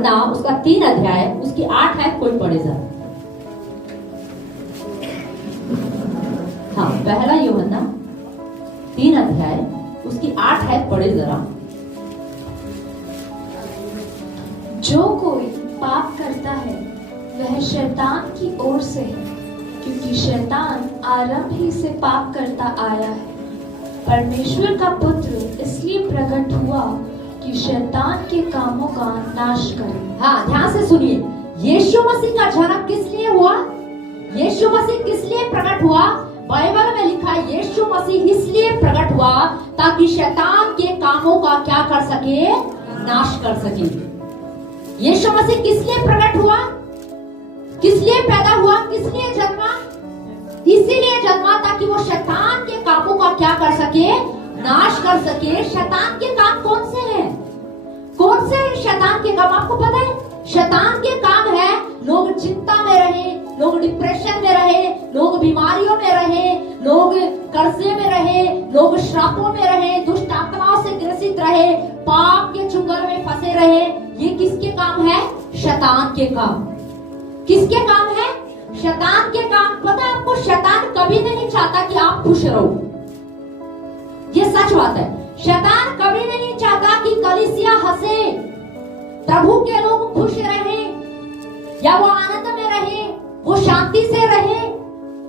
ना उसका 3 अध्याय उसकी 8 है, कोई पढ़े जरा। हाँ, पहला यूहन्ना 3 अध्याय उसकी 8 है, पढ़े जरा। जो कोई पाप करता है वह शैतान की ओर से है, क्योंकि शैतान आरंभ ही से पाप करता आया है। परमेश्वर का पुत्र इसलिए प्रकट हुआ कि शैतान के कामों का नाश करे। हाँ, ध्यान से सुनिए, यीशु मसीह का जन्म किस लिए हुआ? यीशु मसीह किस लिए प्रकट हुआ? बाइबल में लिखा है यीशु मसीह इसलिए प्रकट हुआ ताकि शैतान के कामों का क्या कर सके? नाश कर सके। यीशु मसीह किस लिए प्रकट हुआ? किस लिए पैदा हुआ? किस लिए जन्मा? इसीलिए जन्मा ताकि वो शैतान के कामों का क्या कर सके? नाश कर सके। शैतान के काम कौन से हैं? कौन से हैं शैतान के काम? आपको पता है? शैतान के काम है लोग चिंता में रहे, लोग डिप्रेशन में रहे, लोग बीमारियों में रहे, लोग कर्जे में रहे, लोग श्रापों में रहे, दुष्ट आत्माओं से ग्रसित रहे, पाप के चुंगल में फंसे रहे। ये किसके काम है? शैतान के काम। किसके काम है? शैतान के काम। पता है आपको, शैतान कभी नहीं चाहता कि आप खुश रहो। ये सच बात है। शैतान कभी नहीं चाहता कि कलीसिया हंसे, प्रभु के लोग खुश रहे, या वो आनंद में रहे, वो शांति से रहे।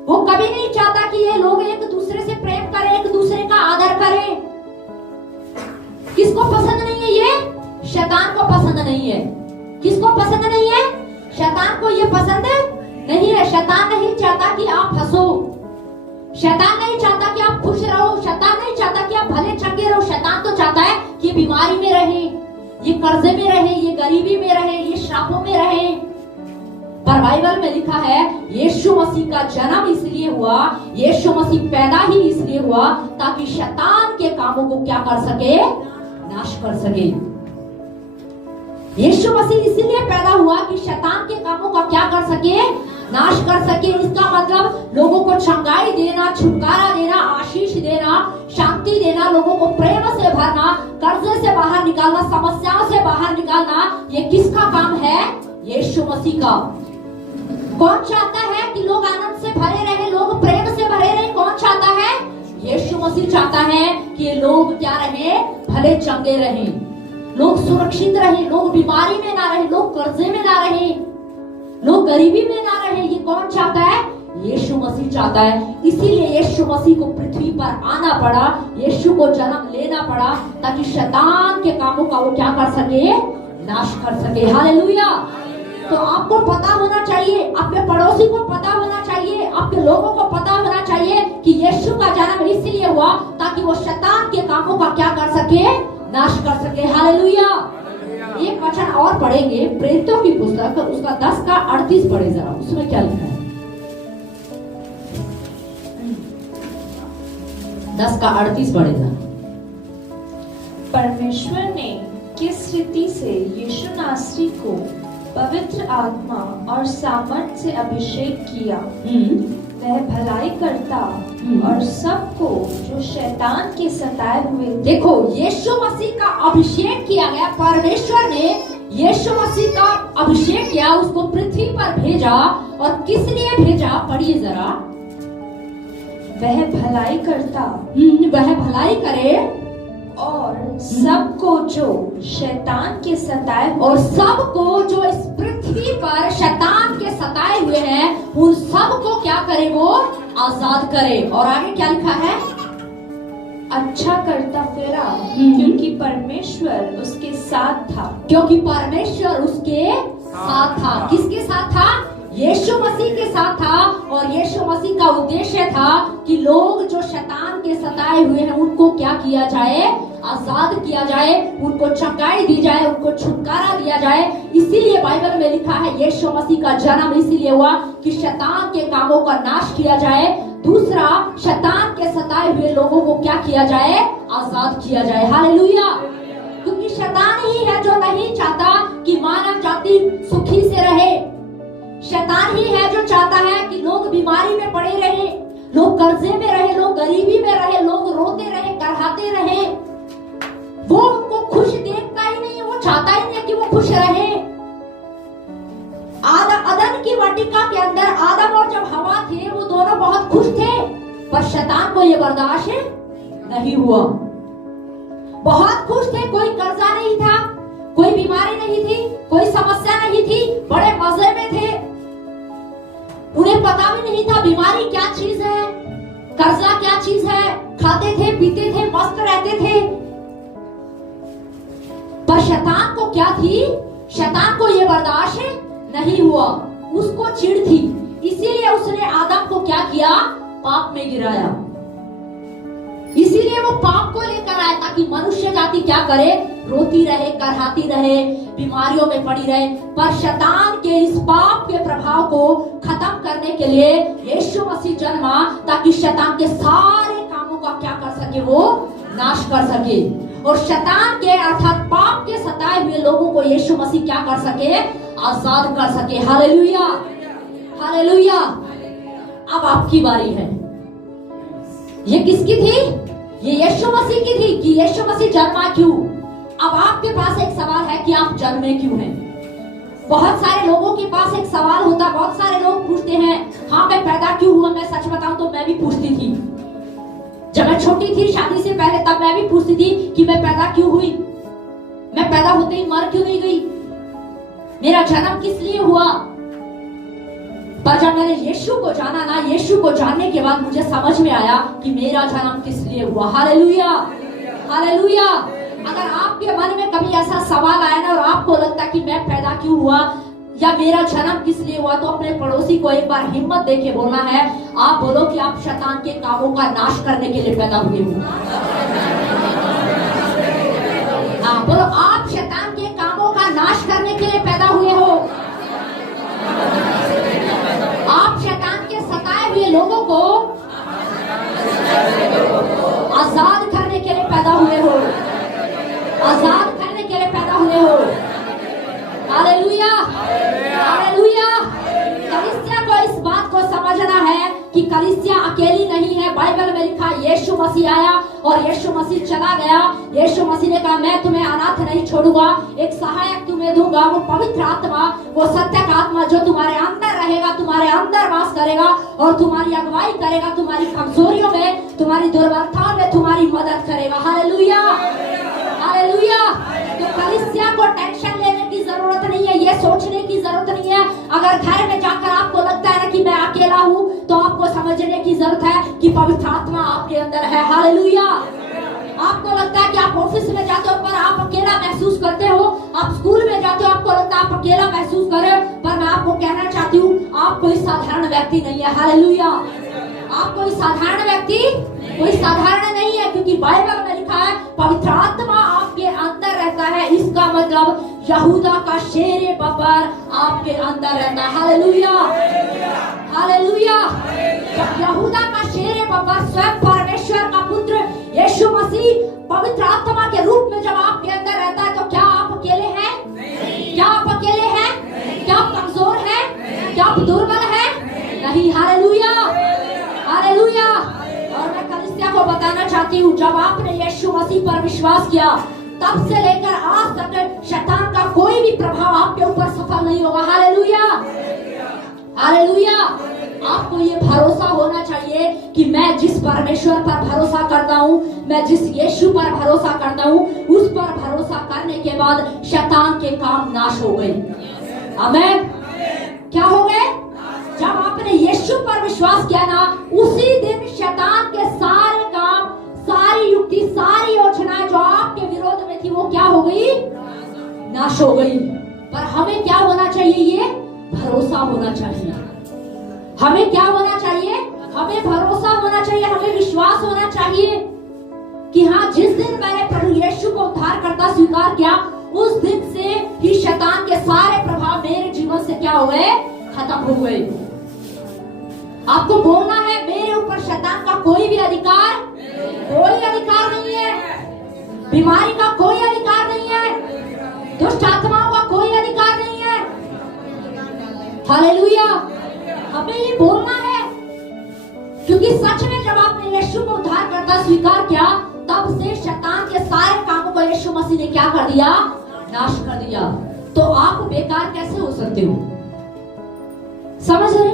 वो कभी नहीं चाहता कि ये लोग एक दूसरे से प्रेम करें, एक दूसरे का आदर करें। किसको पसंद नहीं है ये? शैतान को पसंद नहीं है। किसको पसंद नहीं है? शैतान को ये पसंद नहीं है। शैतान नहीं चाहता कि आप हंसो, शैतान नहीं चाहता कि आप खुश रहो, शैतान नहीं चाहता कि आप भले चंगे रहो। शैतान तो चाहता है कि बीमारी में रहे, ये कर्जे में रहे, ये गरीबी में रहे, ये श्रापों में रहे। पर बाइबल में लिखा है यीशु मसीह का जन्म इसलिए हुआ, यीशु मसीह पैदा ही इसलिए हुआ ताकि शैतान के कामों को क्या कर सके? नाश कर सके। यीशु मसीह इसीलिए पैदा हुआ कि शैतान के कामों का क्या कर सके? नाश कर सके। इसका मतलब लोगों को चंगाई देना, छुटकारा देना, आशीष देना, शांति देना, लोगों को प्रेम से भरना, कर्जे से बाहर निकालना, समस्याओं से बाहर निकालना। ये किसका काम है? यीशु मसीह का। कौन चाहता है कि लोग आनंद से भरे रहे, लोग प्रेम से भरे रहे? कौन चाहता है? यीशु मसीह चाहता है कि लोग क्या रहे? भले चंगे रहे, लोग सुरक्षित रहे, लोग बीमारी में ना रहे, लोग कर्जे में ना रहे, लोग गरीबी में ना रहे। ये कौन चाहता है? यीशु मसीह चाहता है। इसीलिए यीशु मसीह को पृथ्वी पर आना पड़ा, यीशु को जन्म लेना पड़ा ताकि शैतान के कामों का वो क्या कर सके? नाश कर सके। हालेलुया। तो आपको पता होना चाहिए, आपके पड़ोसी को पता होना चाहिए, आपके लोगों को पता होना चाहिए कि यीशु का जन्म इसलिए हुआ ताकि वो शैतान के कामों का क्या कर सके? नाश कर सके। हालेलुया। एक वचन और पढ़ेंगे, प्रेरितों की पुस्तक उसका 10 का 38 पढ़े जरा, उसमें क्या लिखा है? 10 का 38 पढ़े जरा। परमेश्वर ने किस रीति से यीशु नासरी को पवित्र आत्मा और सामर्थ से अभिषेक किया, वह भलाई करता और सबको जो शैतान के सताए हुए। देखो, यीशु मसीह का अभिषेक किया गया। परमेश्वर ने यीशु मसीह का अभिषेक किया, उसको पृथ्वी पर भेजा। और किस लिए भेजा? पढ़िए जरा। वह भलाई करता, वह भलाई करे और सबको जो शैतान के सताए, और सबको जो इस पृथ्वी पर शैतान के सताए हुए हैं उन सबको क्या करे? वो आजाद करे। और आगे क्या लिखा है? अच्छा करता फिरा, क्योंकि परमेश्वर उसके साथ था। क्योंकि परमेश्वर उसके साथ था। किसके साथ था? यीशु मसीह के साथ था। और यीशु मसीह का उद्देश्य था कि लोग जो शैतान के सताए हुए हैं उनको क्या किया जाए? आजाद किया जाए, उनको चंगाई दी जाए, उनको छुटकारा दिया जाए। इसीलिए बाइबल में लिखा है यीशु मसीह का जन्म इसलिए हुआ कि शैतान के कामों का नाश किया जाए। दूसरा, शैतान के सताए हुए लोगों को क्या किया जाए? आजाद किया जाए। हालेलुया। क्योंकि शैतान ही है जो नहीं चाहता कि मानव जाति सुखी से रहे। शैतान ही है जो चाहता है कि लोग बीमारी में पड़े रहे, लोग कर्जे में रहे, लोग गरीबी में रहे, लोग रोते रहे, करहाते रहे। वो उनको खुश देखता ही नहीं है, वो चाहता ही नहीं कि वो खुश रहे। वाटिका के अंदर आदम और जब हवा थे वो दोनों बहुत खुश थे, पर शैतान को ये बर्दाश्त नहीं हुआ। बहुत खुश थे, कोई कर्जा नहीं था, कोई बीमारी नहीं थी, कोई समस्या नहीं थी, बड़े मजे में थे। उन्हें पता भी नहीं था बीमारी क्या चीज है, कर्जा क्या चीज है। खाते थे, पीते थे, मस्त रहते थे। पर शैतान को क्या थी? शैतान को यह बर्दाश्त नहीं हुआ, उसको चिढ़ थी। इसीलिए उसने आदम को क्या किया? पाप में गिराया। इसीलिए वो पाप को लेकर आया ताकि मनुष्य जाति क्या करे? रोती रहे, करहाती रहे, बीमारियों में पड़ी रहे। पर शैतान के इस पाप के प्रभाव को खत्म करने के लिए यीशु मसीह जन्मा, ताकि शैतान के सारे कामों का क्या कर सके? वो नाश कर सके। और शैतान के अर्थात पाप के सताए हुए लोगों को यीशु मसीह क्या कर सके? आजाद कर सके। Hallelujah, hallelujah. अब आपकी बारी है। ये किसकी थी? ये यीशु मसीह की थी कि यीशु मसीह जन्मा क्यों? अब आपके पास एक सवाल है कि आप जन्मे क्यों हैं? बहुत सारे लोगों के पास एक सवाल होता है, बहुत सारे लोग पूछते हैं, हाँ मैं पैदा क्यों हुआ? मैं सच बताऊं तो मैं भी पूछती थी। जब मैं छोटी थी, शादी से पहले, तब मैं भी पूछती थी कि मैं पैदा क्यों हुई? मैं पैदा होते ही मर क्यों नहीं गई? मेरा जन्म किस लिए हुआ? पर जब मैंने यीशु को जाना ना, यीशु को जानने के बाद मुझे समझ में आया कि मेरा जन्म किस लिए हुआ। Hallelujah, hallelujah. अगर आपके मन में कभी ऐसा सवाल आया ना और आपको लगता है कि मैं पैदा क्यों हुआ या मेरा जन्म किस लिए हुआ, तो अपने पड़ोसी को एक बार हिम्मत देके बोलना है। आप बोलो कि आप शैतान के कामों का नाश करने के लिए पैदा हुए हो। हाँ बोलो, आप शैतान के कामों का नाश करने के लिए पैदा हुए हो। आप शैतान के सताए हुए लोगों को आजाद करने के लिए पैदा हुए हो, आजाद करने के लिए पैदा हुए हो। Hallelujah, hallelujah. कलीसिया को इस बात को समझना है कि कलीसिया अकेली नहीं है। बाइबल में लिखा यीशु मसीह आया और यीशु मसीह चला गया। यीशु मसीह ने कहा मैं तुम्हें अनाथ नहीं छोड़ूंगा, एक सहायक तुम्हें दूंगा, वो पवित्र आत्मा, वो सत्य का आत्मा जो तुम्हारे अंदर रहेगा, तुम्हारे अंदर वास करेगा और तुम्हारी अगुवाई करेगा, तुम्हारी कमजोरियों में, तुम्हारी दुर्बलताओं में तुम्हारी मदद करेगा। Hallelujah, hallelujah. तो कलीसिया को टेंशन लेने की जरूरत नहीं है, ये सोचने की जरूरत नहीं है। अगर घर में जाकर आपको लगता है ना कि मैं अकेला हूँ, तो आपको समझने की जरूरत है कि पवित्र आत्मा आपके अंदर है। हालेलुया। आपको लगता है कि आप ऑफिस में जाते हो पर आप अकेला महसूस करते हो, आप स्कूल में जाते हो आपको लगता है आप अकेला महसूस कर रहे हो, पर मैं आपको कहना चाहती हूँ आप कोई साधारण व्यक्ति नहीं है। हालेलुया। आप कोई साधारण व्यक्ति, कोई साधारण नहीं है, क्योंकि बाइबल में लिखा है पवित्र आत्मा आपके अंदर रहता है। इसका मतलब यहूदा का शेर बब्बर आपके अंदर रहता है। Hallelujah, hallelujah. जब यहूदा का शेर बब्बर स्वयं परमेश्वर का पुत्र यीशु मसीह पवित्र आत्मा के रूप में जब आपके अंदर रहता है, तो क्या आप अकेले हैं? क्या आप अकेले हैं? क्या आप कमजोर हैं? क्या आप दुर्बल हैं? नहीं। Hallelujah, hallelujah. और मैं कलीसिया को बताना चाहती हूँ, जब आपने यीशु मसीह पर विश्वास किया, तब से लेकर आज तक शैतान का कोई भी प्रभाव आपके ऊपर सफल नहीं होगा। Hallelujah, hallelujah. आपको ये भरोसा होना चाहिए कि मैं जिस परमेश्वर पर भरोसा करता हूँ, मैं जिस यीशु पर भरोसा करता हूँ, उस पर भरोसा करने के बाद शैतान के काम नाश हो गए। आमीन। क्या हो गए? जब आपने यीशु पर विश्वास किया ना, उसी दिन शैतान के सारे काम, सारी युक्ति, सारी योजनाएं जो आपके विरोध में थी, वो क्या हो गई? नाश हो गई। पर हमें क्या होना चाहिए? ये भरोसा होना चाहिए। हमें क्या होना चाहिए? हमें भरोसा होना चाहिए, हमें विश्वास होना चाहिए कि हाँ, जिस दिन मैंने प्रभु यीशु को उद्धारकर्ता स्वीकार किया, उस दिन से ही शैतान के सारे प्रभाव मेरे जीवन से क्या हो गए? खत्म हो गए। आपको बोलना है मेरे ऊपर शैतान का कोई भी अधिकार, कोई अधिकार नहीं है। बीमारी का कोई अधिकार नहीं है, दुष्ट आत्माओं का कोई अधिकार नहीं है। हालेलुया। हमें ये बोलना है, क्योंकि सच में जब आपने यीशु को उद्धारकर्ता स्वीकार किया, तब से शैतान के सारे कामों को यीशु मसीह ने क्या कर दिया? नाश कर दिया। तो आप बेकार कैसे हो सकते हो? समझ रहे?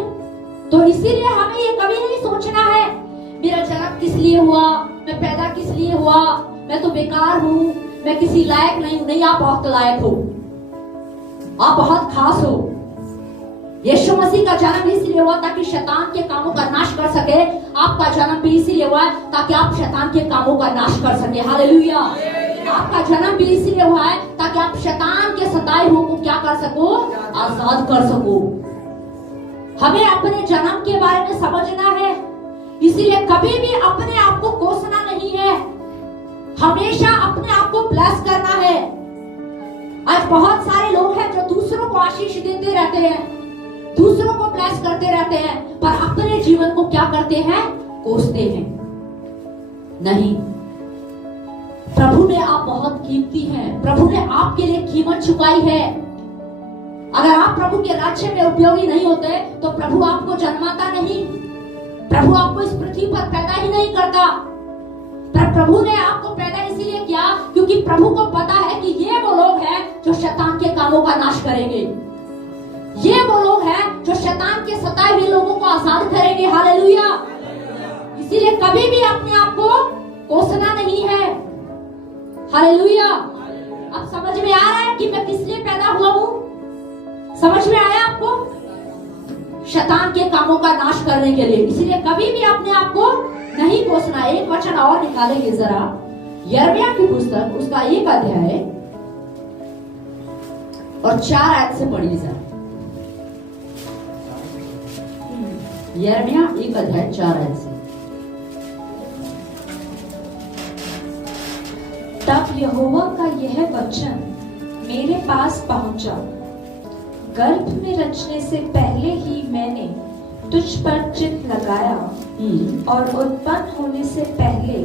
तो इसीलिए हमें ये कभी नहीं सोचना है मेरा जन्म किस लिए हुआ, मैं पैदा किस लिए हुआ, मैं तो बेकार हूँ, मैं किसी लायक नहीं हूं। नहीं, आप बहुत लायक हो, आप बहुत खास हो। यीशु मसीह का जन्म इसलिए हुआ ताकि शैतान के कामों का नाश कर सके। आपका जन्म भी इसलिए हुआ है ताकि आप शैतान के कामों का नाश कर सके। हालेलुया। आपका जन्म भी इसलिए हुआ है ताकि आप शैतान के सताए हुए को क्या कर सको, आजाद कर सको। हमें अपने जन्म के बारे में समझना है, इसीलिए कभी भी अपने आप को कोसना नहीं है, हमेशा अपने आप को ब्लेस करना है। आज बहुत सारे लोग हैं जो दूसरों को आशीष देते रहते हैं, दूसरों को ब्लेस करते रहते हैं, पर अपने जीवन को क्या करते हैं, कोसते हैं। नहीं, प्रभु ने आप बहुत कीमती हैं, प्रभु ने आपके लिए कीमत चुकाई है। अगर आप प्रभु के राज्य में उपयोगी नहीं होते तो प्रभु आपको जन्माता नहीं, प्रभु आपको इस पृथ्वी पर पैदा ही नहीं करता। पर प्रभु ने आपको पैदा इसीलिए किया क्योंकि प्रभु को पता है कि ये वो लोग हैं जो शैतान के कामों का नाश करेंगे, ये वो लोग हैं जो शैतान के सताए हुए लोगों को आजाद करेंगे। हालेलुया। इसीलिए कभी भी अपने आप को कोसना नहीं है। हालेलुया। अब समझ में आ रहा है कि मैं किस लिए पैदा हुआ हूं? समझ में आया आपको? शैतान के कामों का नाश करने के लिए। इसीलिए कभी भी अपने आप को नहीं कोसना। एक वचन और निकालेंगे जरा, यिर्मयाह की पुस्तक उसका 1 अध्याय और 4 आयत से पढ़िए जरा। यिर्मयाह 1 अध्याय 4 आयत से। तब यहोवा का यह वचन मेरे पास पहुंचा, गर्भ में रचने से पहले ही मैंने तुझ पर चित्त लगाया और उत्पन्न होने से पहले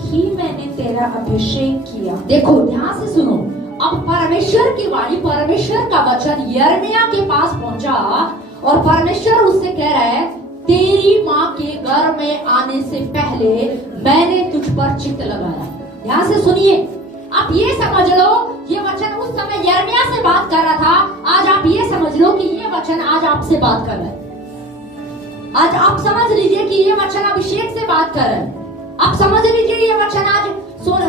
ही मैंने तेरा अभिषेक किया। देखो, ध्यान से सुनो। अब परमेश्वर की वाणी, परमेश्वर का वचन यिर्मयाह के पास पहुंचा और परमेश्वर उससे कह रहा है, तेरी माँ के गर्भ में आने से पहले मैंने तुझ पर चित्त लगाया। ध्यान से सुनिए। आप ये समझ लो, ये वचन उस समय यिर्मयाह से बात कर रहा था। आज आप ये समझ लो कि ये वचन आज आपसे बात कर रहा है। आज आप समझ लीजिए कि ये वचन अभिषेक से बात कर रहा है। आप समझ लीजिए ये वचन आज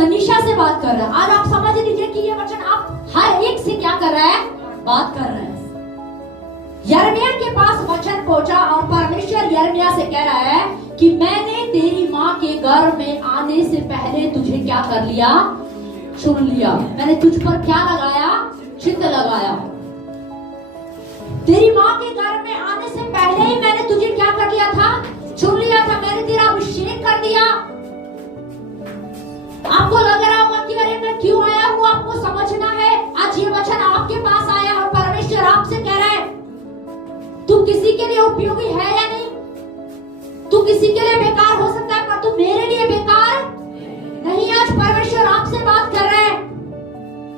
निशा से बात कर रहा है। आज आप समझ लीजिए कि ये वचन आप हर एक से क्या कर रहा है, बात कर रहा है। यिर्मयाह के पास वचन पहुंचा और परमेश्वर यिर्मयाह से कह रहा है कि मैंने तेरी माँ के गर्भ में आने से पहले तुझे क्या कर लिया, चुन लिया। मैंने तुझ पर क्या लगाया, चित्त लगाया। तेरी माँ के गर्भ में आने से पहले ही मैंने तुझे क्या कर लिया था, चुन लिया था। मैंने तेरा अभिषेक कर दिया। आपको लग रहा होगा कि अरे मैं क्यों आया हूँ, आपको समझना है। आज ये वचन आपके पास आया और परमेश्वर आपसे कह रहा है, तू किसी के लिए उपयोगी है या नहीं? तू किसी के लिए बेकार हो सकता है, पर तू मेरे लिए बेकार नहीं। आज परमेश्वर आपसे बात कर रहा है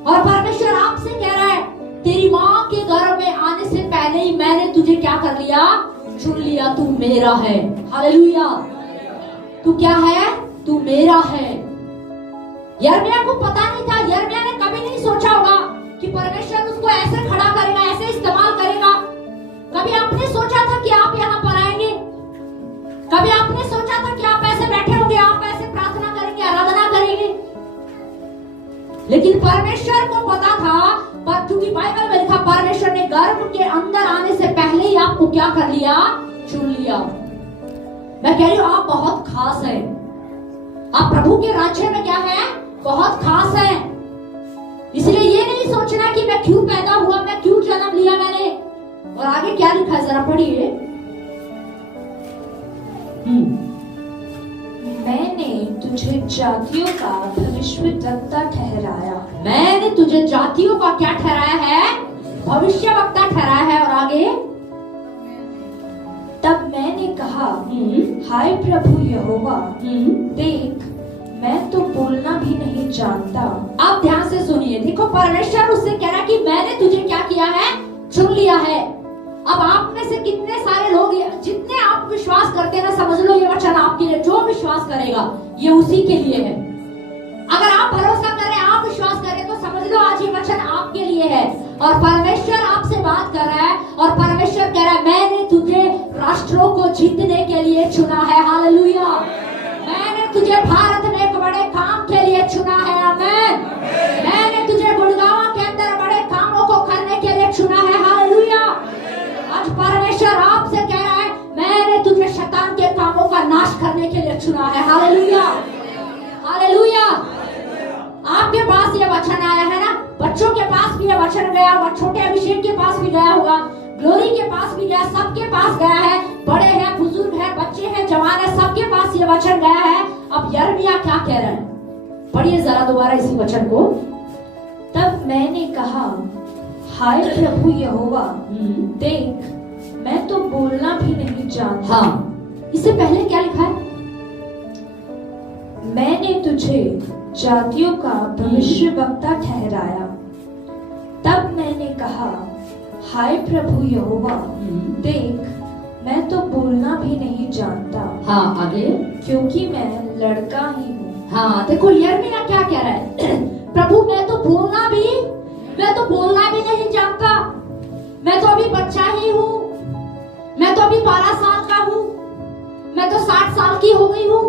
और परमेश्वर आपसे कह रहा है, तेरी माँ के गर्भ में आने से पहले ही मैंने तुझे क्या कर लिया, चुन लिया। तू मेरा है। हालेलुया। तू क्या है, तू मेरा है। यिर्मयाह को पता नहीं था, यिर्मयाह ने कभी नहीं सोचा होगा कि परमेश्वर उसको ऐसे खड़ा करेगा, ऐसे इस्तेमाल करेगा। कभी आपने सोचा था कि आप यहाँ पर आएंगे? कभी आपने सोचा था कि आप ऐसे बैठे होंगे, आप ऐसे प्रार्थना करेंगे, आराधना करेंगे? लेकिन परमेश्वर को पता था, पर क्योंकि बाइबल में लिखा परमेश्वर ने गर्भ के अंदर आने से पहले ही आपको क्या कर लिया, चुन लिया। मैं कह रही हूं, आप बहुत खास हैं। आप प्रभु के राज्य में क्या है, बहुत खास हैं। इसलिए ये नहीं सोचना कि मैं क्यों पैदा हुआ, मैं क्यों जन्म लिया मैंने। और आगे क्या लिखा है, जरा पढ़िए। मैंने तुझे जातियों का भविष्यद्वक्ता ठहराया। मैंने तुझे जातियों का क्या ठहराया है, भविष्यवक्ता ठहराया है। और आगे, तब मैंने कहा, हाय प्रभु यहोवा, देख मैं तो बोलना भी नहीं जानता। आप ध्यान से सुनिए। देखो, परमेश्वर उससे कह रहा है कि मैंने तुझे क्या किया है, चुन लिया है। अब आप में से कितने सारे लोग, जितने आप विश्वास करते हैं ना, समझ लो ये वचन आपके लिए, जो विश्वास करेगा ये उसी के लिए है। अगर आप भरोसा करें, आप विश्वास करें, तो समझ लो आज ये वचन आपके लिए है। और परमेश्वर आपसे बात कर रहा है और परमेश्वर कह रहा है मैंने तुझे राष्ट्रों को जीतने के लिए चुना है। हालेलुया। मैंने तुझे भारत में एक बड़े काम के लिए चुना है। आमीन। मैंने तुझे गुड़गांव के अंदर बड़े कामों को करने के लिए चुना है। हालेलुया। आज परमेश्वर आपसे कह रहा है मैंने तुझे शैतान के कामों का नाश करने के लिए चुना है। हालेलुया। हालेलुया। आपके पास ये वचन आया है ना, बच्चों के पास भी ये वचन गया होगा, छोटे अभिषेक के पास भी गया होगा, ग्लोरी के पास भी गया, सबके पास गया है, बड़े हैं, बुजुर्ग हैं, बच्चे हैं, जवान हैं, सबके पास ये वचन गया है। अब यिर्मयाह क्या कह रहे हैं, पढ़िए जरा दोबारा इसी वचन को। तब मैंने कहा हाय प्रभु यहोवा, देख मैं तो बोलना भी नहीं जानता। हाँ, इससे पहले क्या लिखा है? मैंने तुझे जातियों का भविष्यवक्ता ठहराया। तब मैंने कहा हाय प्रभु यहोवा, देख मैं तो बोलना भी नहीं जानता। हाँ, आगे। क्योंकि मैं लड़का ही हूँ। हाँ, देखो यिर्मयाह क्या कह रहा है, प्रभु मैं तो बोलना भी नहीं जानता, मैं तो अभी बच्चा ही हूँ, मैं तो अभी 12 साल का हूँ, मैं तो 60 साल की हो गई हूँ।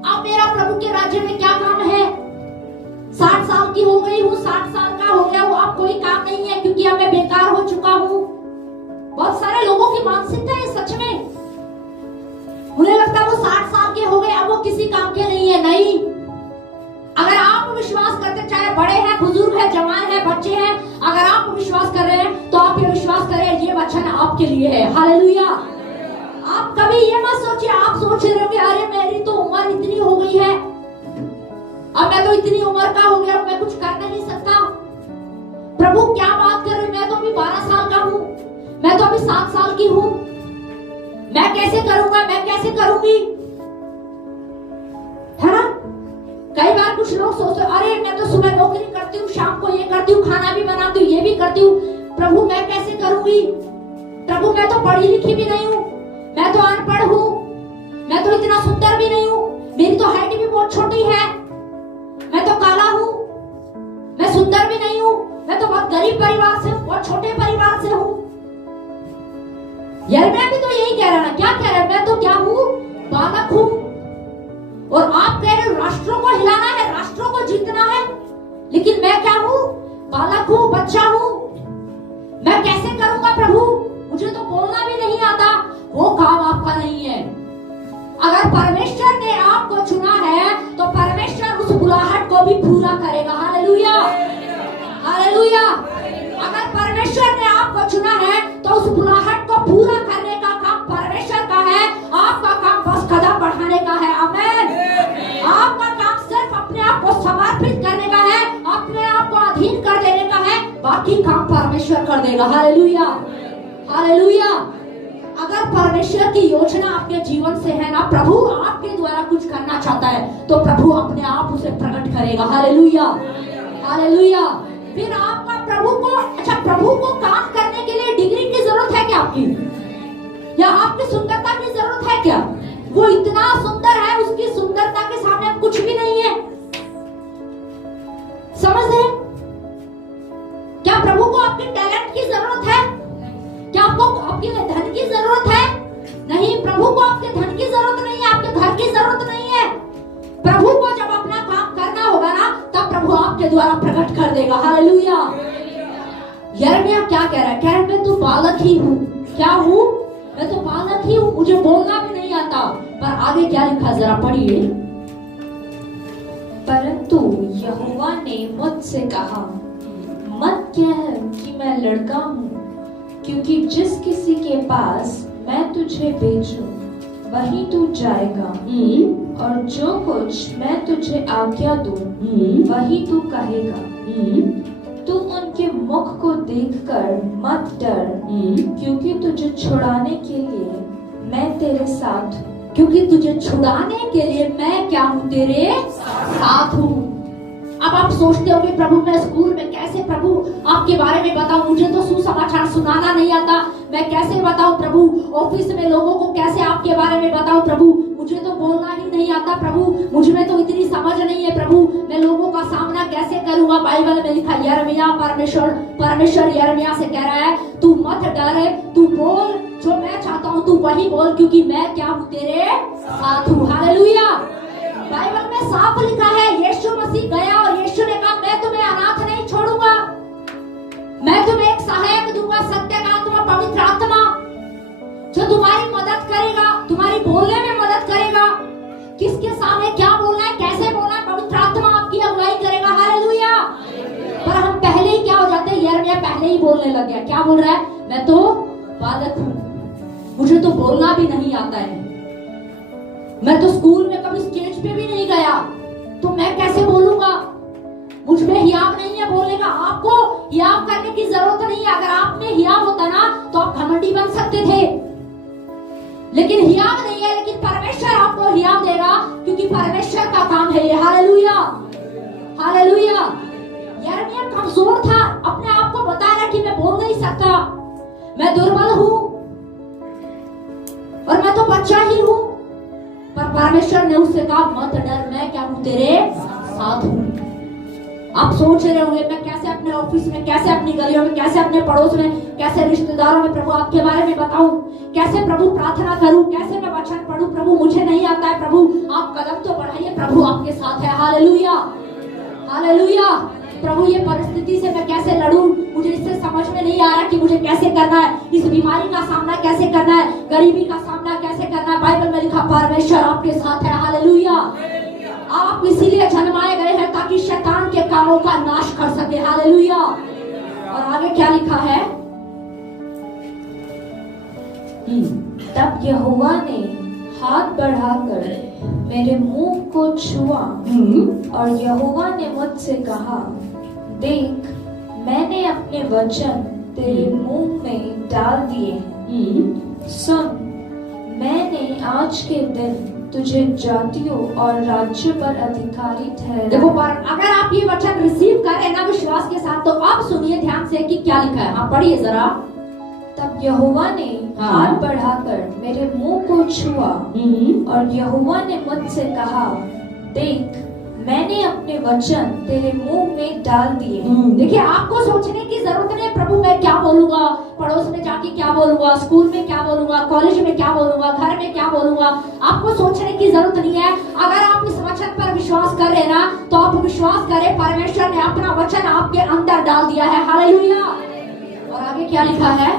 अब मेरा प्रभु के राज्य में क्या काम है? 60 साल की हो गई हूँ, 60 साल का हो गया हूँ, अब कोई काम नहीं है क्योंकि अब मैं बेकार हो चुका हूँ। बहुत सारे लोगों की मानसिकता है सच में, उन्हें लगता है वो 60 साल के हो गए अब वो किसी काम के नहीं है। नहीं, अगर आप विश्वास करते, चाहे बड़े हैं, बुजुर्ग हैं, जवान हैं, बच्चे हैं, अगर आप विश्वास कर रहे हैं तो आप ये विश्वास करें ये वचन आपके लिए है। हालेलुया। आप कभी ये मत सोचिए, आप सोच रहे हो कि अरे मेरी तो उम्र इतनी हो गई है, अब मैं तो इतनी उम्र का हो गया, मैं कुछ कर नहीं सकता। प्रभु क्या बात कर रहे हो, मैं तो अभी 12 साल का हूँ, मैं तो अभी 7 साल की हूँ, मैं कैसे करूंगा, मैं कैसे करूंगी, है ना? कई बार कुछ लोग सोचते अरे मैं तो सुबह नौकरी करती हूँ, शाम को ये करती हूँ, खाना भी बनाती हूँ, ये भी करती हूँ, प्रभु मैं कैसे करूंगी? प्रभु मैं तो पढ़ी लिखी भी नहीं हूँ, मैं तो अनपढ़ हूँ, मैं तो इतना सुंदर भी नहीं हूँ, मेरी तो हाइट भी बहुत छोटी है, मैं तो काला हूँ, मैं सुंदर भी नहीं हूँ, मैं तो बहुत गरीब परिवार से हूँ, बहुत छोटे परिवार से हूँ। यिर्मयाह भी तो यही कह रहा है ना, क्या कह रहा है? मैं तो क्या हूँ? बालक हूँ। और आप कह रहे हो राष्ट्रों को हिलाना है, राष्ट्रों को जीतना है, लेकिन मैं क्या हूँ? बालक हूँ, बच्चा हूँ। मैं कैसे करूंगा प्रभु? मुझे तो बोलना भी नहीं आता। वो काम आपका नहीं है। अगर परमेश्वर ने आपको चुना है तो परमेश्वर उस बुलाहट को भी पूरा करेगा। Hallelujah, hallelujah. अगर परमेश्वर ने आपको चुना है तो उस बुलाहट को पूरा करने का काम परमेश्वर का है, आपका काम बस कदम बढ़ाने का है। आमीन। आपका काम सिर्फ अपने आप को समर्पित करने का है, अपने आप को अधीन कर देने का है, बाकी काम परमेश्वर कर देगा। Hallelujah, hallelujah. अगर परमेश्वर की योजना आपके जीवन से है ना, प्रभु आपके द्वारा कुछ करना चाहता है तो प्रभु अपने आप उसे प्रकट करेगा। Hallelujah, hallelujah. फिर आपका प्रभु को, अच्छा प्रभु को काम करने के लिए डिग्री की जरूरत है क्या आपकी, या आपकी सुंदरता की जरूरत है क्या? वो इतना सुंदर है, उसकी सुंदरता के सामने कुछ भी नहीं है। समझ रहे? क्या प्रभु को आपके टैलेंट की जरूरत है? क्या आपको आपके धन की जरूरत है? नहीं, प्रभु को आपके धन की जरूरत नहीं है, आपके घर की जरूरत नहीं है। प्रभु को जब अपना काम करना होगा ना, तब प्रभु आपके द्वारा प्रकट कर देगा। हालेलुया। यिर्मयाह क्या कह रहा है? कह रहा है मैं तो बालक ही हूँ। क्या हूँ? मैं तो बालक ही हूँ, मुझे बोलना भी नहीं आता। पर आगे क्या लिखा जरा पढ़िए। परंतु यहोवा ने मुझसे कहा, मत कह कि मैं लड़का हूँ, क्योंकि जिस किसी के पास मैं तुझे भेजूं वही तू जाएगा, और जो कुछ मैं तुझे आज्ञा दूं वही तू कहेगा। तू उनके मुख को देखकर मत डर, क्योंकि तुझे छुड़ाने के लिए मैं तेरे साथ हूँ। क्योंकि तुझे छुड़ाने के लिए मैं क्या हूँ? तेरे साथ हूँ। अब आप सोचते हो कि प्रभु मैं स्कूल में कैसे प्रभु आपके बारे में बताऊं, मुझे तो सुसमाचार सुनाना नहीं आता, मैं कैसे बताऊं प्रभु? ऑफिस में लोगों को कैसे आपके बारे में बताऊं प्रभु? मुझे तो बोलना ही नहीं आता प्रभु, मुझ में तो इतनी समझ नहीं है प्रभु, मैं लोगों का सामना मैं कैसे करूंगा? बाइबल में लिखा यिर्मयाह परमेश्वर यिर्मयाह से कह रहा है तू मत डर, तू बोल जो मैं चाहता हूं तू वही बोल, क्योंकि मैं क्या हूं? तेरे साथ हूं। हालेलुया। बाइबल में साफ लिखा है यीशु मसीह गया और यीशु ने कहा मैं तुम्हें अनाथ नहीं छोड़ूंगा, मैं तुम्हें एक सहायक दूंगा, सत्य का आत्मा, पवित्र आत्मा, जो तुम्हारी मदद करेगा, तुम्हारी बोलने में मदद करेगा, किसके सामने क्या बोलना है, कैसे बोलना है, पवित्र आत्मा आपकी अगुवाई करेगा। हालेलुया। पर हम पहले ही क्या हो जाते हैं? यिर्मयाह पहले ही बोलने लग गया। क्या बोल रहा है? मैं तो बालक हूं, मुझे तो बोलना भी नहीं आता है, मैं तो स्कूल में कभी स्टेज पे भी नहीं गया, तो मैं कैसे बोलूंगा? मुझ में हियाव नहीं है बोलने का। आपको हियाव करने की जरूरत नहीं है। अगर आप में हियाव होता ना तो आप घमंडी बन सकते थे, लेकिन हियाव नहीं है। लेकिन परमेश्वर आपको हियाव देगा, क्योंकि परमेश्वर का काम है ये। Hallelujah, hallelujah. यिर्मयाह कमजोर था, अपने आप को बता रहा कि मैं बोल नहीं सकता, मैं दुर्बल हूं और मैं तो बच्चा ही हूं। पर परमेश्वर ने उससे कहा मत डर, मैं क्या हूं? तेरे साथ हूं। आप सोच रहे होंगे मैं कैसे अपने ऑफिस में, कैसे अपनी गलियों में, कैसे अपने पड़ोस में, कैसे रिश्तेदारों में प्रभु आपके बारे में बताऊं, कैसे प्रभु प्रार्थना करूं, कैसे मैं वचन पढ़ूं? प्रभु मुझे नहीं आता है। प्रभु आप कदम तो बढ़ाइए, प्रभु आपके साथ है। Hallelujah, hallelujah. प्रभु ये परिस्थिति से मैं कैसे लड़ूं? मुझे इससे समझ में नहीं आ रहा कि मुझे कैसे करना है, इस बीमारी का सामना कैसे करना है, गरीबी का सामना कैसे करना है। बाइबल में लिखा परमेश्वर आपके साथ है। हालेलुया। आप इसीलिए जन्माए गए हैं ताकि शैतान के कामों का नाश कर सके। हालेलुया। और आगे क्या लिखा है? तब यहोवा ने हाथ बढ़ाकर मेरे मुंह को छुआ और यहोवा ने मुझसे कहा देख मैंने अपने वचन तेरे मुंह में डाल दिए हैं। सुन, मैंने आज के दिन तुझे जातियों और राज्यों पर अधिकारी ठहराया। देखो अगर आप ये वचन रिसीव कर रहे ना विश्वास के साथ, तो आप सुनिए ध्यान से कि क्या लिखा है। हाँ पढ़िए जरा। तब यहोवा ने हाथ बढ़ाकर मेरे मुंह को छुआ और यहोवा ने मुझसे कहा देख मैंने अपने वचन तेरे मुंह में डाल दिए। देखिए आपको सोचने की जरूरत नहीं प्रभु मैं क्या बोलूंगा, पड़ोस में जाके क्या बोलूंगा, स्कूल में क्या बोलूंगा, कॉलेज में क्या बोलूंगा, घर में क्या बोलूंगा। आपको सोचने की जरूरत नहीं है। अगर आप इस वचन पर विश्वास कर रहे ना, तो आप विश्वास करें परमेश्वर ने अपना वचन आपके अंदर डाल दिया है। हालेलुया। और आगे क्या लिखा है?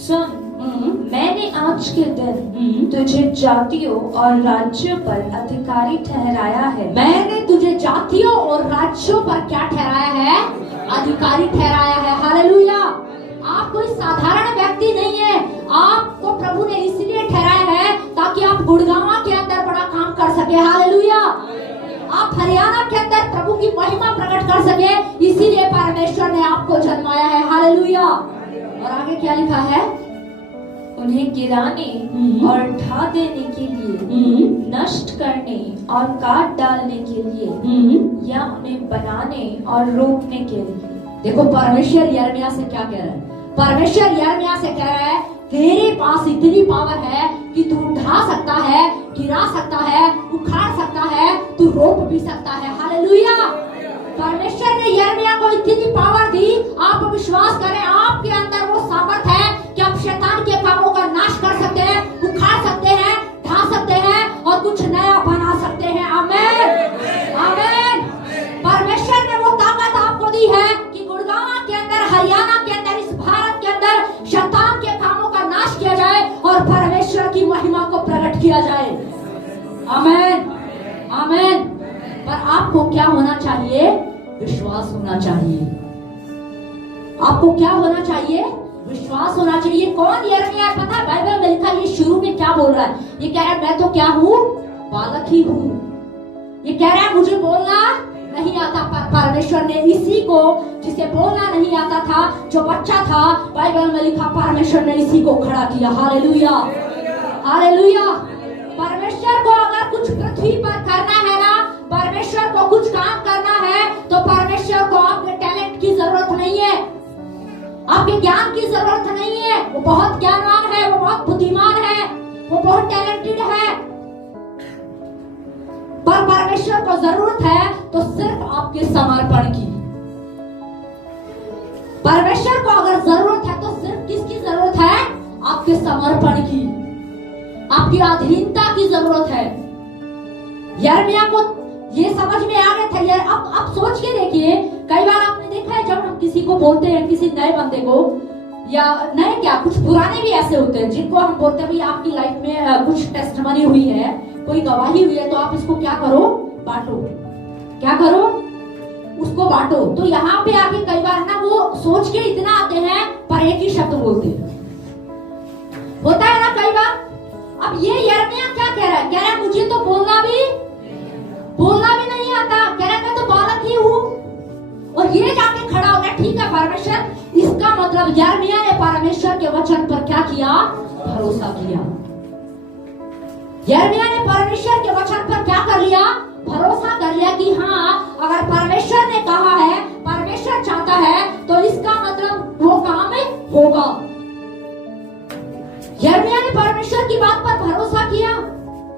सुन, मैंने आज के दिन तुझे जातियों और राज्यों पर अधिकारी ठहराया है। मैंने तुझे जातियों और राज्यों पर क्या ठहराया है? अधिकारी ठहराया है। हालेलुया। आप कोई साधारण व्यक्ति नहीं है। आपको प्रभु ने इसलिए ठहराया है ताकि आप गुड़गांव के अंदर बड़ा काम कर सके। हालेलुया। आप हरियाणा के अंदर प्रभु की महिमा प्रकट कर सके, इसीलिए परमेश्वर ने आपको जन्माया है। हालेलुया। और आगे क्या लिखा है? उन्हें गिराने और ढा देने के लिए, नष्ट करने और काट डालने के लिए, या उन्हें बनाने और रोकने के लिए। देखो परमेश्वर यिर्मयाह से क्या कह रहा है? परमेश्वर यिर्मयाह से कह रहा है तेरे पास इतनी पावर है कि तू ढा सकता है, गिरा सकता है, उखाड़ सकता है, तू रोक भी सकता है। हालेलुया। परमेश्वर ने यिर्मयाह को इतनी पावर दी। आप विश्वास करें आपके अंदर वो सामर्थ है कि आप शैतान के कामों का नाश कर सकते हैं, उखाड़ सकते हैं, ढा सकते हैं और कुछ नया बना सकते हैं। आमीन, आमीन। परमेश्वर ने वो ताकत आपको दी है कि गुड़गांव के अंदर, हरियाणा के अंदर, इस भारत के अंदर शैतान के कामों का नाश किया जाए और परमेश्वर की महिमा को प्रकट किया जाए। आमीन, आमीन। पर आपको क्या होना चाहिए? विश्वास होना चाहिए। आपको क्या होना चाहिए? विश्वास होना चाहिए। कौन यिर्मयाह पता है? बाइबल में लिखा ये शुरू में क्या बोल रहा है? ये कह रहा है मैं तो क्या हूँ? बालक ही हूँ। ये कह रहा है मुझे बोलना नहीं आता। परमेश्वर ने इसी को, जिसे बोलना नहीं आता था, जो बच्चा था, बाइबल में लिखा परमेश्वर ने इसी को खड़ा किया। Hallelujah, hallelujah. परमेश्वर को अगर कुछ पृथ्वी पर करना है ना, परमेश्वर को कुछ काम करना है, तो परमेश्वर को आपके टैलेंट की जरूरत नहीं है, आपके ज्ञान की जरूरत नहीं है। वो बहुत ज्ञानवान है, वो बहुत बुद्धिमान है, वो बहुत टैलेंटेड है। पर परमेश्वर को जरूरत है तो तो सिर्फ आपके समर्पण की। परमेश्वर को अगर जरूरत है तो सिर्फ किसकी जरूरत है? आपके समर्पण की, आपकी अधीनता की जरूरत है। यिर्मयाह को ये समझ में आ गया था यार। अब सोच के देखिए, कई बार आपने देखा है जब हम किसी को बोलते हैं, किसी नए बंदे को, या नए क्या, कुछ पुराने भी ऐसे होते हैं जिनको हम बोलते हैं भाई आपकी लाइफ में कुछ टेस्टमनी हुई है, कोई गवाही हुई है, तो आप इसको क्या करो, बांटो। क्या करो? उसको बांटो। तो यहाँ पे आके कई बार ना वो सोच के इतना आते हैं पर एक ही शब्द बोलते हैं। होता है ना कई बार। अब ये यिर्मयाह क्या कह रहा है? कह रहा है मुझे तो बोलना भी नहीं आता, कह रहा है मैं तो बालक ही हूँ। और ये जाके खड़ा हो गया, ठीक है परमेश्वर, इसका मतलब यिर्मयाह ने परमेश्वर के वचन पर क्या किया? भरोसा किया। यिर्मयाह ने परमेश्वर के वचन पर क्या कर लिया? भरोसा कर लिया कि हाँ, अगर परमेश्वर ने कहा है, परमेश्वर चाहता है, तो इसका मतलब वो काम होगा। यिर्मयाह ने परमेश्वर की बात पर भरोसा किया,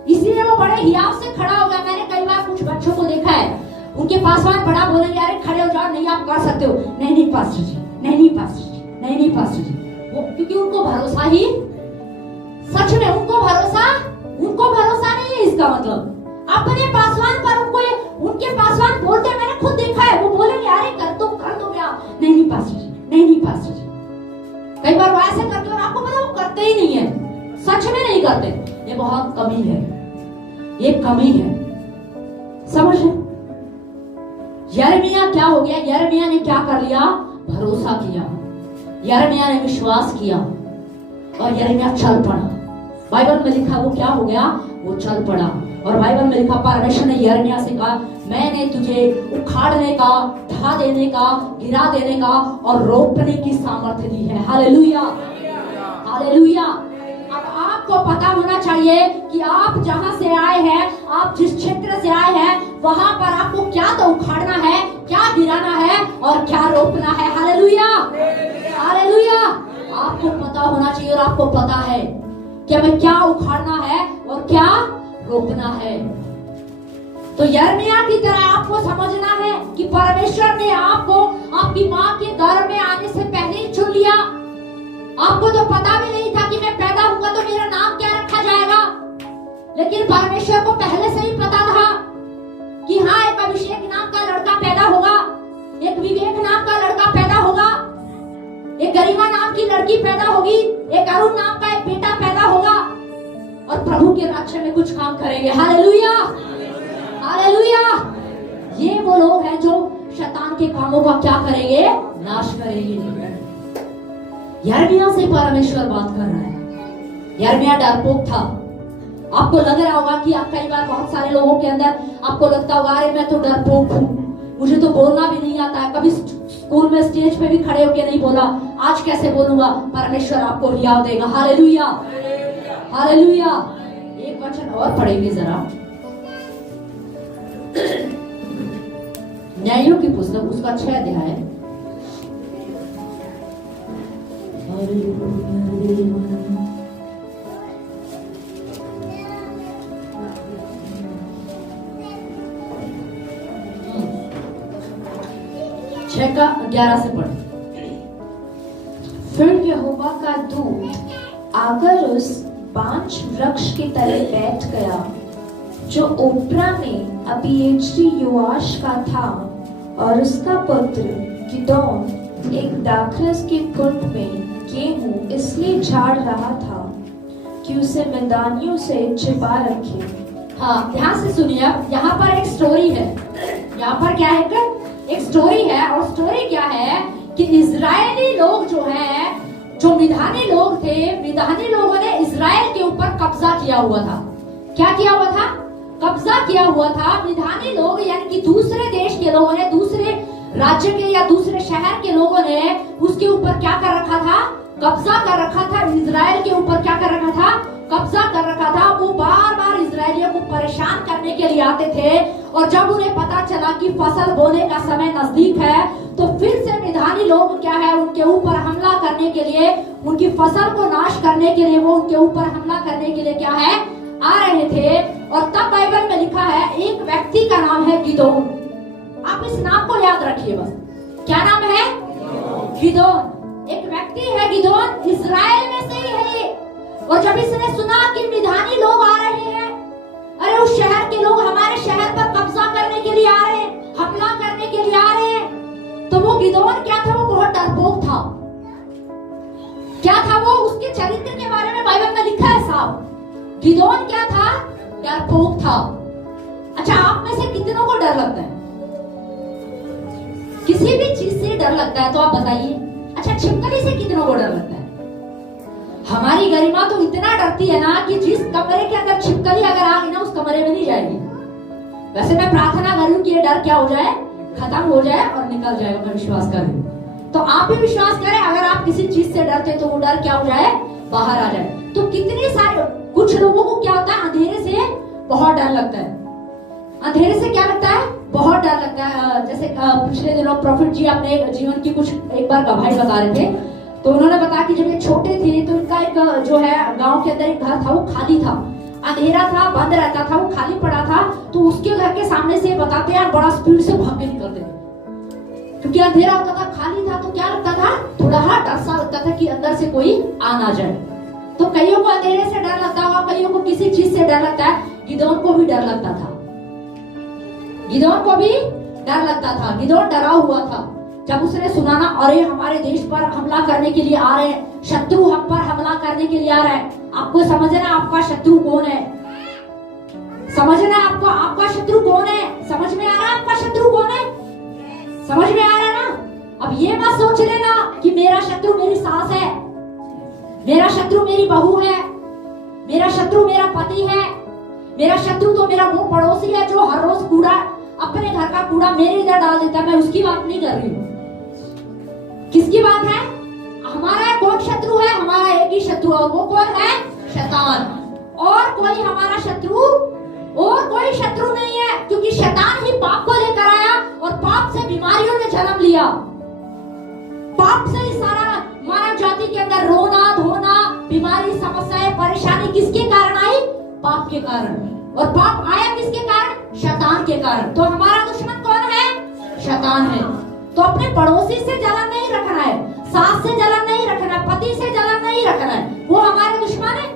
इसीलिए वो बड़े हियाव से खड़ा हो गया। मैंने कई बार कुछ बच्चों को देखा है, उनके पासवान बड़ा बोलेंगे अरे खड़े हो जाओ, नहीं आप कर सकते हो, नहीं पास्टर जी, नहीं पास्टर जी, नहीं पास्टर जी। वो क्योंकि उनको भरोसा ही, सच में उनको भरोसा नहीं है। इसका मतलब अपने पासवान पर उनके पासवान बोलते, मैंने खुद देखा है, वो बोलेंगे अरे कर दो क्या, नहीं पास्टर जी, नहीं पास्टर जी। कई बार वो ऐसे करते और आपको पता वो करते ही नहीं है, सच में नहीं करते। ये बहुत कमी है, ये कमी है, समझ है। यिर्मयाह क्या हो गया? यिर्मयाह ने क्या कर लिया? भरोसा किया, यिर्मयाह ने विश्वास किया और यिर्मयाह चल पड़ा। बाइबल में लिखा वो क्या हो गया? वो चल पड़ा। और बाइबल में लिखा परमेश्वर ने यिर्मयाह से कहा मैंने तुझे उखाड़ने का, ढा देने का, गिरा देने का और रोपने की सामर्थ्य दी है। Hallelujah, hallelujah. अब आपको पता होना चाहिए कि आप जहां से आए हैं, आप जिस क्षेत्र से आए हैं, वहां पर आपको क्या तो उखाड़ना है, क्या गिराना है और क्या रोपना है। Hallelujah, hallelujah. आपको पता होना चाहिए और आपको पता है कि हमें क्या उखाड़ना है और क्या रोकना है। तो यिर्मयाह की तरह आपको समझना है कि परमेश्वर ने आपको आपकी माँ के गर्भ में आने से पहले ही चुन लिया। आपको तो पता भी नहीं था कि मैं पैदा होऊंगा तो मेरा नाम क्या रखा जाएगा, लेकिन परमेश्वर को पहले से ही पता था कि हाँ, एक अभिषेक नाम का लड़का पैदा होगा, एक विवेक नाम का लड़का पैदा होगा, एक गरिमा नाम की लड़की पैदा होगी, एक अरुण नाम का एक बेटा पैदा होगा और प्रभु के राज्य में कुछ काम करेंगे। Hallelujah, hallelujah. ये वो लोग हैं जो शैतान के कामों का क्या करेंगे? नाश करेंगे। यिर्मयाह से परमेश्वर बात कर रहा है। यिर्मयाह डरपोक था। आपको लग रहा होगा कि आप कई बार बहुत सारे लोगों के अंदर आपको लगता होगा अरे मैं तो डरपोक हूँ, मुझे तो बोलना भी नहीं आता है, कभी स्कूल में स्टेज पे भी खड़े होके नहीं बोला, आज कैसे बोलूंगा। परमेश्वर आपको हियाव देगा। Hallelujah, hallelujah. एक वचन और पढ़ेंगे जरा, न्यायों की पुस्तक उसका 6 अध्याय। छह का 11 से पढ़। फिर यहोवा का दूत आकर उस बांज वृक्ष के तले बैठ गया जो ओप्रा में अबीएजरी योआश का था, और उसका पुत्र गिदोन एक दाखरस के कुंड में गेहूं इसलिए झाड़ रहा था कि उसे मैदानियों से छिपा रखे। हाँ, ध्यान से सुनिए। यहाँ पर एक स्टोरी है। यहाँ पर क्या है? एक स्टोरी है। और स्टोरी क्या है कि इजरायली लोग जो हैं, जो मिधानी लोग थे, मिधानी लोगों ने इजराइल के ऊपर कब्जा किया हुआ था। क्या किया हुआ था? कब्जा किया हुआ था। मिधानी लोग यानी कि दूसरे देश के लोगों ने, दूसरे राज्य के या दूसरे शहर के लोगों ने उसके ऊपर क्या कर रखा था? कब्जा कर रखा था। इजराइल के ऊपर क्या कर रखा था? कब्जा कर रखा था। वो बार बार इजरायलियों को परेशान करने के लिए आते थे, और जब उन्हें पता चला कि फसल बोने का समय नजदीक है, तो फिर से मिधानी लोग क्या है, उनके ऊपर हमला करने के लिए, उनकी फसल को नाश करने के लिए वो उनके ऊपर हमला करने के लिए क्या है, आ रहे थे। और तब बाइबल में लिखा है, एक व्यक्ति का नाम है गिदोन। इस नाम को याद रखिए बस। क्या नाम है? गिदोन। एक व्यक्ति है गिदोन, इजराइल में से ही है ये। और जब इसने सुना कि मिधानी लोग आ रहे हैं, अरे उस शहर के लोग हमारे शहर पर कब्जा करने के लिए आ रहे हैं, हमला करने के लिए आ रहे हैं, तो वो गिदोन क्या था? वो बहुत डरपोक था। क्या था वो? उसके चरित्र के बारे में बाइबल में लिखा है साहब। गिदोन क्या था? डरपोक था। अच्छा, आप में से कितनों को डर लगता है? किसी भी चीज से डर लगता है तो आप बताइए। अच्छा, छिपकली से कितनों को डर लगता है? हमारी गरिमा तो इतना डरती है ना कि जिस कमरे के अंदर छिपकली अगर आ गई ना, उस कमरे में नहीं जाएगी। वैसे मैं प्रार्थना करूं कि ये डर क्या हो जाए, खत्म हो जाए और निकल जाए। मैं विश्वास करूं तो आप भी विश्वास करें, अगर आप किसी चीज से डरते तो वो डर क्या हो जाए, बाहर आ जाए। तो कितने सारे, कुछ लोगों को क्या होता है, अंधेरे से बहुत डर लगता है। अंधेरे से क्या लगता है? बहुत डर लगता है। जैसे पिछले दिनों प्रॉफिट जी अपने जीवन की कुछ एक बार गवाही बता रहे थे, तो उन्होंने बताया कि जब ये छोटे थे तो इनका एक जो है गांव के अंदर एक घर था, वो खाली था, अंधेरा था, बंद रहता था, वो खाली पड़ा था। तो उसके घर के सामने से बताते हैं बड़ा स्पीड से भाग के निकलते थे, क्योंकि अंधेरा होता था, खाली था, तो क्या लगता था, थोड़ा डर सा लगता था कि अंदर से कोई आ ना जाए। तो कईयों को अंधेरे से डर लगता होगा, कईयों को किसी चीज से डर लगता है। गिदोन को भी डर लगता था। गिदोन को भी डर लगता था। गिदोन डरा हुआ था जब उसने सुना ना, अरे हमारे देश पर हमला करने के लिए आ रहे हैं, शत्रु हम पर हमला करने के लिए आ रहा है। आपको समझना आपका शत्रु कौन है, समझना आपको आपका शत्रु कौन है। समझ में आ रहा है आपका शत्रु कौन है? समझ में आ रहा है ना? अब ये मत सोच लेना कि मेरा शत्रु मेरी सास है, मेरा शत्रु मेरी बहू है, मेरा शत्रु मेरा पति है, मेरा शत्रु तो मेरा वो पड़ोसी है जो हर रोज कूड़ा, अपने घर का कूड़ा मेरे इधर डाल देता है। मैं उसकी बात नहीं कर रही हूँ। किसकी बात है? हमारा कौन शत्रु है? हमारा एक ही शत्रु है, वो कौन है? शैतान। और कोई हमारा शत्रु और कोई शत्रु नहीं है, क्योंकि शैतान ही पाप को लेकर आया और पाप से बीमारियों ने जन्म लिया। पाप से ही सारा मानव जाति के अंदर रोना धोना, बीमारी, समस्याएं, परेशानी किसके कारण आई? पाप के कारण। और पाप आया किसके कारण? शैतान के कारण। तो हमारा दुश्मन कौन है? शैतान है। तो अपने पड़ोसी से जलन नहीं रखना है, सास से जलन नहीं रखना है, पति से जलन नहीं रखना है, वो हमारे दुश्मन है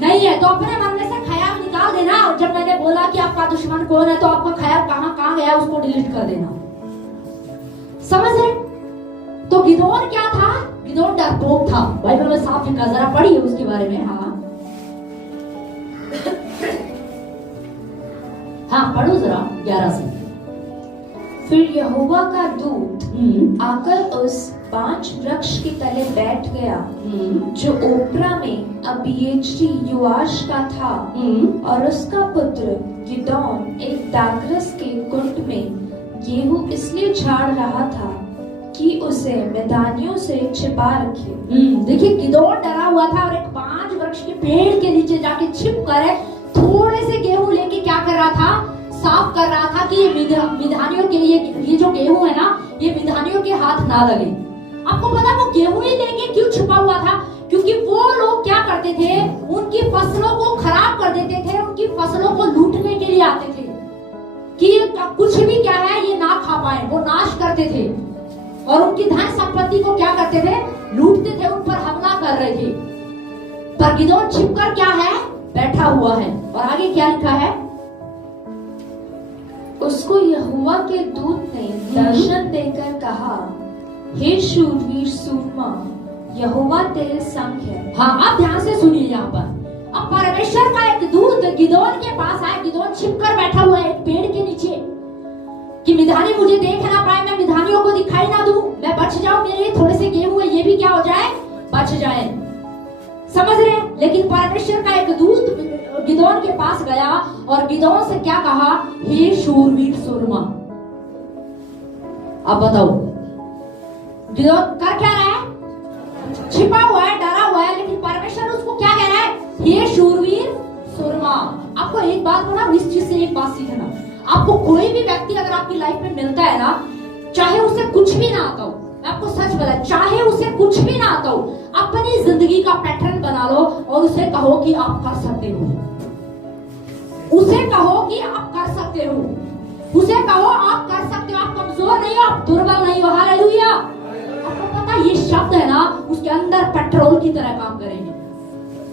नहीं है। तो अपने मन में से ख्याल निकाल देना। और जब मैंने बोला कि आपका दुश्मन कौन है, तो आपका ख्याल कहाँ कहाँ गया, उसको डिलीट कर देना। समझ रहे? तो गिदोन क्या था? गिदोन डरपोक था। बाइबल में साफ लिखा, जरा पढ़िए उसके बारे में। हाँ पढ़ो जरा 11 से। फिर यहोवा का दूत आकर उस 5 वृक्ष के तले बैठ गया जो ओप्रा में अबीएजरी युआश का था, और उसका पुत्र गिदोन एक दाखरस के कुंड में गेहूं इसलिए झाड़ रहा था कि उसे मैदानियों से छिपा रखे। देखिए गिदोन डरा हुआ था और एक 5 वृक्ष के पेड़ के नीचे जाके छिप कर थोड़े से गेहूं लेके क्या कर रहा था? साफ कर रहा था कि ये मिधानियों के लिए, ये जो गेहूं है ना, ये मिधानियों के हाथ ना लगे। आपको पता वो गेहूं ही लेके क्यों छुपा हुआ था? क्योंकि वो लोग क्या करते थे, उनकी फसलों को खराब कर देते थे, उनकी फसलों को लूटने के लिए आते थे कि कुछ भी क्या है ये ना खा पाए, वो नाश करते थे और उनकी धन संपत्ति को क्या करते थे? लूटते थे, उन पर हमला कर रहे थे। पर गिदोन छिपकर क्या है? बैठा हुआ है। और आगे क्या लिखा है? उसको यहोवा के दूत ने दर्शन देकर कहा, हे शूरवीर सूरमा, यहोवा तेरे संग है। हाँ, आप ध्यान से सुनिए यहाँ पर। अब परमेश्वर का एक दूत गिदोन के पास आया। गिदोन छिपकर बैठा हुआ है एक पेड़ के नीचे कि मिधानी मुझे देख ना पाए, मैं मिधानियों को दिखाई ना दूं, मैं बच जाऊं, मेरे थोड़े से गेहूं है ये भी क्या हो जाए? बच जाए। समझ रहे? लेकिन परमेश्वर का एक दूत गिदोन के पास गया और गिदोन से क्या कहा? हे शूरवीर सूरमा। अब बताओ गिदोन कर क्या रहा है? छिपा हुआ है, डरा हुआ है, लेकिन परमेश्वर उसको क्या कह रहा है? हे शूरवीर सूरमा। आपको एक बात बोला, इस चीज से एक बात सीखना। आपको कोई भी व्यक्ति अगर आपकी लाइफ में मिलता है ना, चाहे उसे कुछ भी ना आता हो, मैं आपको सच बता, चाहे उसे कुछ भी ना आता हो, अपनी जिंदगी का पैटर्न बना लो और उसे कहो कि आप कर सकते हो। उसे कहो कि आप कर सकते हो। उसे कहो आप कर सकते हो, आप कमजोर नहीं हो, आप दुर्बल नहीं हो। हालेलुया। आपको पता ये शब्द है ना, उसके अंदर पेट्रोल की तरह काम करेंगे।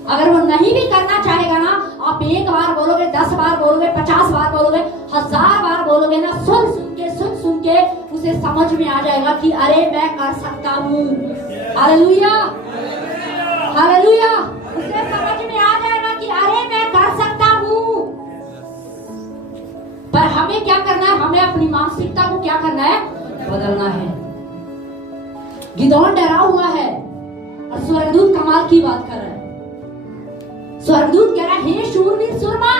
अगर वो नहीं भी करना चाहेगा ना, आप एक बार बोलोगे, 10 बार बोलोगे, 50 बार बोलोगे, 1000 बार बोलोगे ना, सुन सुन के उसे समझ में आ जाएगा कि अरे मैं कर सकता हूँ। Hallelujah, hallelujah. उसे समझ में आ जाएगा कि अरे मैं कर सकता हूँ। पर हमें क्या करना है? हमें अपनी मानसिकता को क्या करना है? बदलना है। गिदोन डरा हुआ है और स्वर्गदूत कमाल की बात कर रहा है। स्वर्गदूत कह रहा है, हे शूरवीर सूरमा।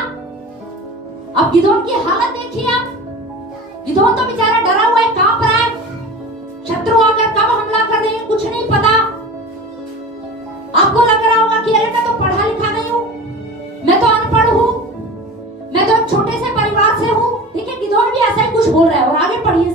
अब गिदोन की हालत देखिए आप। गिदोन तो बेचारा डरा हुआ है, कांप रहा है। शत्रु आकर कब हमला कर रहे हैं कुछ नहीं पता। आपको लग रहा होगा कि अरे मैं तो पढ़ा लिखा नहीं हूं, मैं तो अनपढ़ हूं, मैं तो छोटे से परिवार से हूं। देखिए गिदोन भी ऐसा ही कुछ बोल रहा है। और आगे पढ़िए